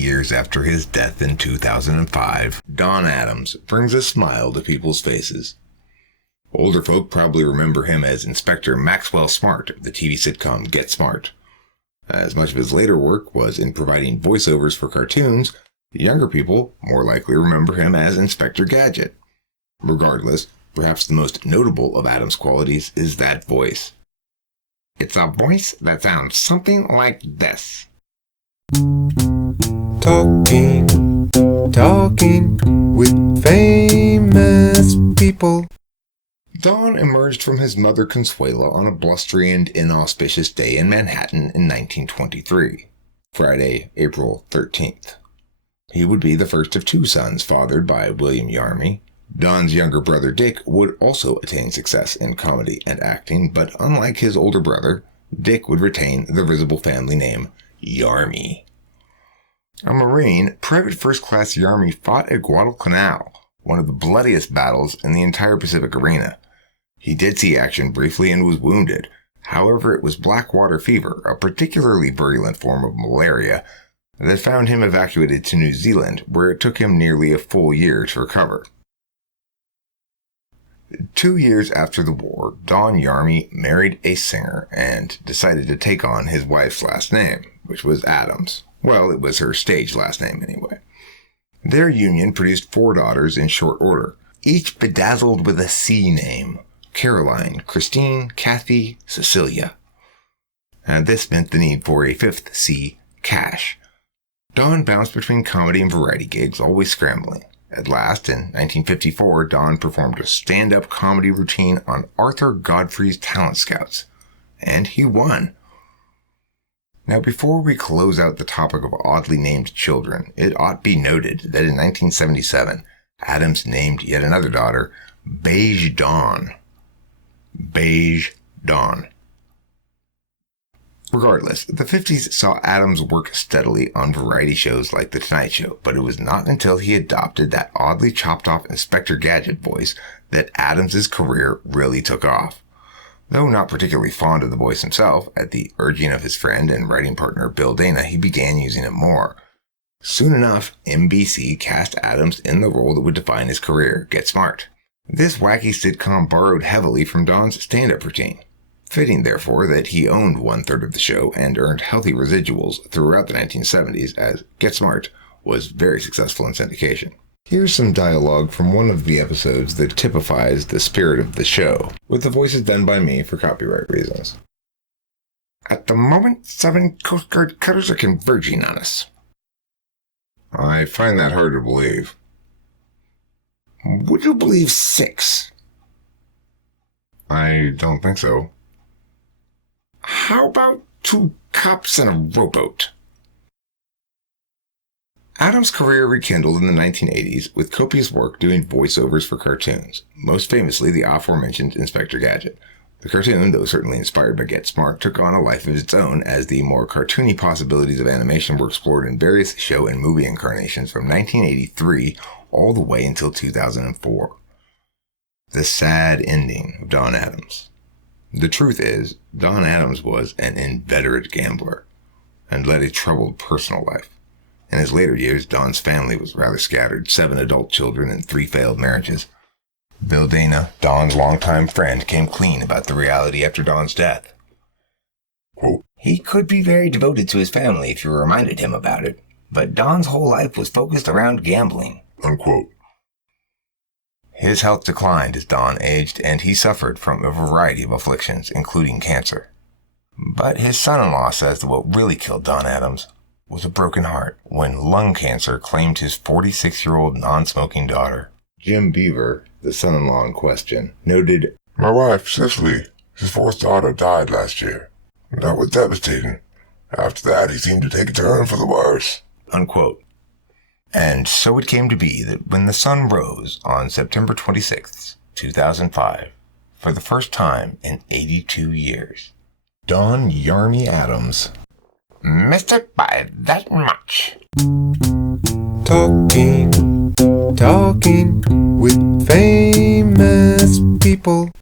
years after his death in 2005, Don Adams brings a smile to people's faces. Older folk probably remember him as Inspector Maxwell Smart of the TV sitcom Get Smart. As much of his later work was in providing voiceovers for cartoons, younger people more likely remember him as Inspector Gadget. Regardless, perhaps the most notable of Adams' qualities is that voice. It's a voice that sounds something like this. Talking with famous people. Don emerged from his mother Consuela on a blustery and inauspicious day in Manhattan in 1923, Friday, April 13th. He would be the first of two sons fathered by William Yarmy. Don's younger brother Dick would also attain success in comedy and acting, but unlike his older brother, Dick would retain the risible family name Yarmy. A Marine, Private First Class Yarmy fought at Guadalcanal, one of the bloodiest battles in the entire Pacific arena. He did see action briefly and was wounded. However, it was black water fever, a particularly virulent form of malaria, that found him evacuated to New Zealand, where it took him nearly a full year to recover. 2 years after the war, Don Yarmy married a singer and decided to take on his wife's last name, which was Adams. Well, it was her stage last name anyway. Their union produced 4 daughters in short order, each bedazzled with a C name: Caroline, Christine, Kathy, Cecilia. And this meant the need for a 5th C, Cash. Don bounced between comedy and variety gigs, always scrambling. At last, in 1954, Don performed a stand-up comedy routine on Arthur Godfrey's Talent Scouts, and he won. Now, before we close out the topic of oddly named children, it ought be noted that in 1977, Adams named yet another daughter Beige Dawn. Beige Dawn. Regardless, the 50s saw Adams work steadily on variety shows like The Tonight Show, but it was not until he adopted that oddly chopped-off Inspector Gadget voice that Adams' career really took off. Though not particularly fond of the voice himself, at the urging of his friend and writing partner Bill Dana, he began using it more. Soon enough, NBC cast Adams in the role that would define his career, Get Smart. This wacky sitcom borrowed heavily from Don's stand-up routine. Fitting, therefore, that he owned 1/3 of the show and earned healthy residuals throughout the 1970s, as Get Smart was very successful in syndication. Here's some dialogue from one of the episodes that typifies the spirit of the show, with the voices done by me for copyright reasons. At the moment, 7 Coast Guard cutters are converging on us. I find that hard to believe. Would you believe 6? I don't think so. How about 2 cops and a rowboat? Adams' career rekindled in the 1980s with copious work doing voiceovers for cartoons, most famously the aforementioned Inspector Gadget. The cartoon, though certainly inspired by Get Smart, took on a life of its own as the more cartoony possibilities of animation were explored in various show and movie incarnations from 1983 all the way until 2004. The sad ending of Don Adams. The truth is, Don Adams was an inveterate gambler and led a troubled personal life. In his later years, Don's family was rather scattered, 7 adult children and 3 failed marriages. Bill Dana, Don's longtime friend, came clean about the reality after Don's death. Quote, he could be very devoted to his family if you reminded him about it, but Don's whole life was focused around gambling. Unquote. His health declined as Don aged, and he suffered from a variety of afflictions, including cancer. But his son-in-law says that what really killed Don Adams was a broken heart when lung cancer claimed his 46-year-old non-smoking daughter. Jim Beaver, the son-in-law in question, noted, my wife, Cicely, his 4th daughter, died last year. That was devastating. After that, he seemed to take a turn for the worse. Unquote. And so it came to be that when the sun rose on September 26, 2005, for the first time in 82 years, Don Yarmy Adams missed it by that much. Talking with famous people.